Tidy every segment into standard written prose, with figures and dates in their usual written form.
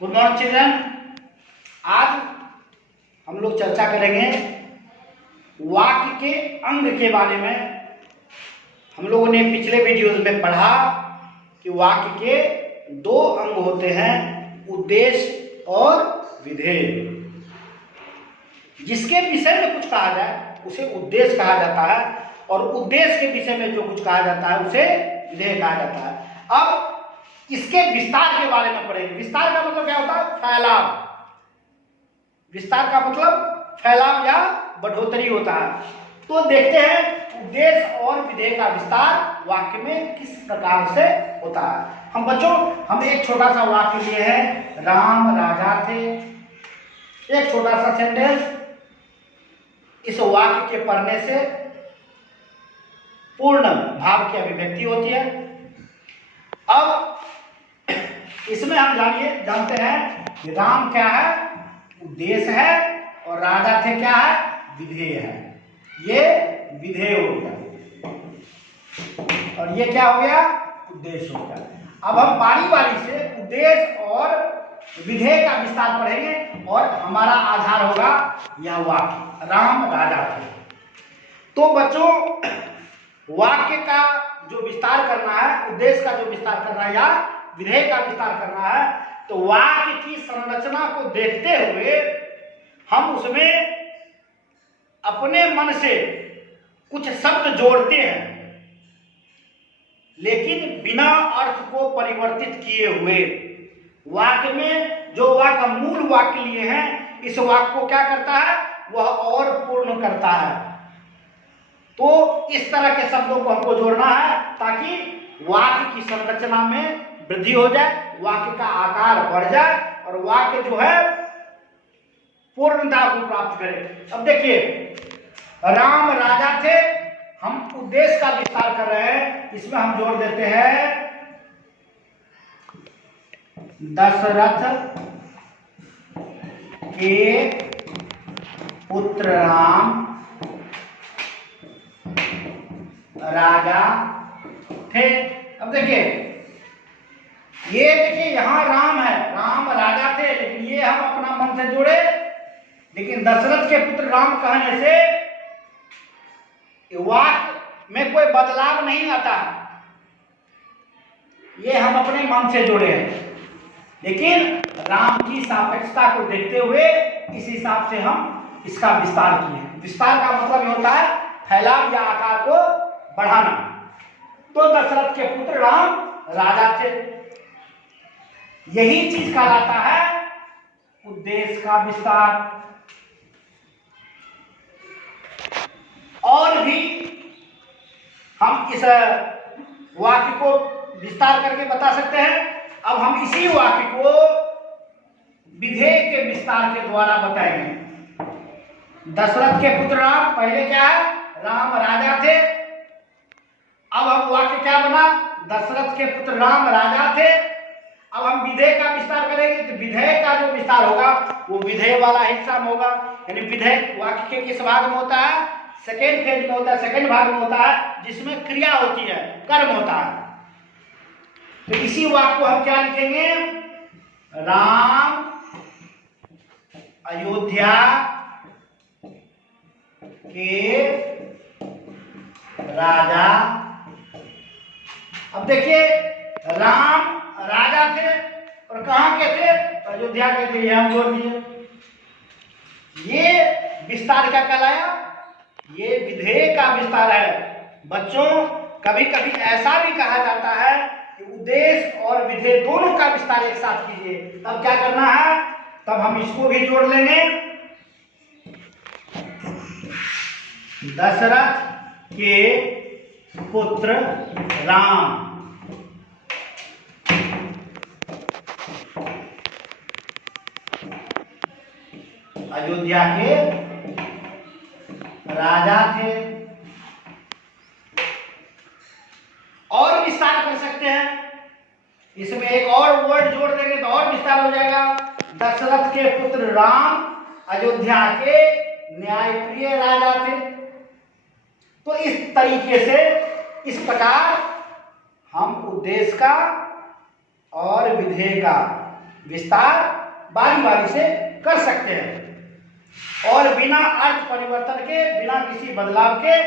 Good morning children. आज हम लोग चर्चा करेंगे वाक्य के अंग के बारे में। हम लोगों ने पिछले वीडियोज में पढ़ा कि वाक्य के दो अंग होते हैं, उद्देश्य और विधेय। जिसके विषय में कुछ कहा जाए उसे उद्देश्य कहा जाता है और उद्देश्य के विषय में जो कुछ कहा जाता है उसे विधेय कहा जाता है। अब इसके विस्तार के बारे में पढ़ेंगे। विस्तार का मतलब क्या होता है? फैलाव। विस्तार का मतलब फैलाव या बढ़ोतरी होता है। तो देखते हैं उद्देश्य और विधेय का विस्तार वाक्य में किस प्रकार से होता है। हम एक छोटा सा वाक्य लिए हैं, राम राजा थे। एक छोटा सा सेंटेंस। इस वाक्य के पढ़ने से पूर्ण भाव की अभिव्यक्ति होती है। अब इसमें हम जानते हैं कि राम क्या है? उद्देश्य है, और राजा थे क्या है? विधेय है। ये विधेय हो गया और ये क्या हो गया? उद्देश्य हो गया। अब हम बारी बारी से उद्देश्य और विधेय का विस्तार पढ़ेंगे और हमारा आधार होगा यह वाक्य, राम राजा थे। तो बच्चों, वाक्य का जो विस्तार करना है, उद्देश्य का जो विस्तार करना है या विधेय का विस्तार करना है, तो वाक्य की संरचना को देखते हुए हम उसमें अपने मन से कुछ शब्द जोड़ते हैं, लेकिन बिना अर्थ को परिवर्तित किए हुए। वाक्य में जो वाक्य मूल वाक्य लिए हैं, इस वाक्य को क्या करता है? वह और पूर्ण करता है। तो इस तरह के शब्दों को हमको जोड़ना है ताकि वाक्य की संरचना में वृद्धि हो जाए, वाक्य का आकार बढ़ जाए और वाक्य जो है पूर्णता को प्राप्त करे। अब देखिए, राम राजा थे, हम उद्देश्य का विस्तार कर रहे हैं। इसमें हम जोड़ देते हैं दशरथ के पुत्र राम राजा थे। अब देखिए, यहां राम है, राम राजा थे, लेकिन ये हम अपना मन से जोड़े। लेकिन दशरथ के पुत्र राम कहने से वाक्य में कोई बदलाव नहीं आता, ये हम अपने मन से जोड़े हैं। लेकिन राम की सापेक्षता को देखते हुए इस हिसाब से हम इसका विस्तार किए हैं। विस्तार का मतलब होता है फैलाव या आकार को बढ़ाना। तो दशरथ के पुत्र राम राजा थे, यही चीज कहलाता है उद्देश्य का विस्तार। और भी हम इस वाक्य को विस्तार करके बता सकते हैं। अब हम इसी वाक्य को विधेय के विस्तार के द्वारा बताएंगे। दशरथ के पुत्र राम, पहले क्या है? राम राजा थे। अब हम वाक्य क्या बना? दशरथ के पुत्र राम राजा थे। अब हम विधेय का विस्तार करेंगे, तो विधेय का जो विस्तार होगा वो विधेय वाला हिस्सा में होगा। यानी विधेय वाक्य के किस भाग में होता है? सेकेंड फेज में होता है, सेकेंड भाग में होता है, जिसमें क्रिया होती है, कर्म होता है। तो इसी वाक्य को हम क्या लिखेंगे? राम अयोध्या के राजा। अब देखिए, राम राजा थे और कहां के थे? अयोध्या के थे। ये हम जोड़ दिए। ये विस्तार क्या कहलाया? ये विधेय का विस्तार है। बच्चों, कभी कभी ऐसा भी कहा जाता है कि उद्देश्य और विधेय दोनों का विस्तार एक साथ कीजिए। तब क्या करना है? तब हम इसको भी जोड़ लेंगे। दशरथ के पुत्र राम अयोध्या के राजा थे। और विस्तार कर सकते हैं, इसमें एक और वर्ड जोड़ देंगे तो और विस्तार हो जाएगा। दशरथ के पुत्र राम अयोध्या के न्यायप्रिय राजा थे। तो इस तरीके से, इस प्रकार हम उद्देश्य का और विधेय का विस्तार बारी बारी से कर सकते हैं और बिना अर्थ परिवर्तन के, बिना किसी बदलाव के।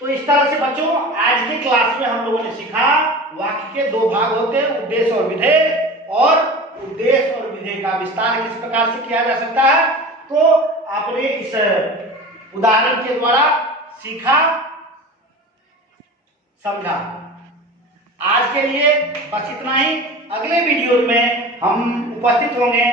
तो इस तरह से बच्चों आज की क्लास में हम लोगों ने सीखा वाक्य के दो भाग होते हैं, उद्देश्य और विधेय। और उद्देश्य और विधेय का विस्तार किस प्रकार से किया जा सकता है, तो आपने इस उदाहरण के द्वारा सीखा, समझा। आज के लिए बस इतना ही। अगले वीडियो में हम उपस्थित होंगे,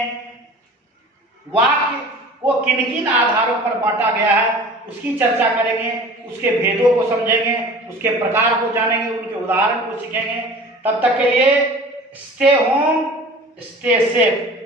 वाक्य को किन किन आधारों पर बांटा गया है उसकी चर्चा करेंगे, उसके भेदों को समझेंगे, उसके प्रकार को जानेंगे, उनके उदाहरण को सीखेंगे। तब तक के लिए स्टे होम, स्टे सेफ।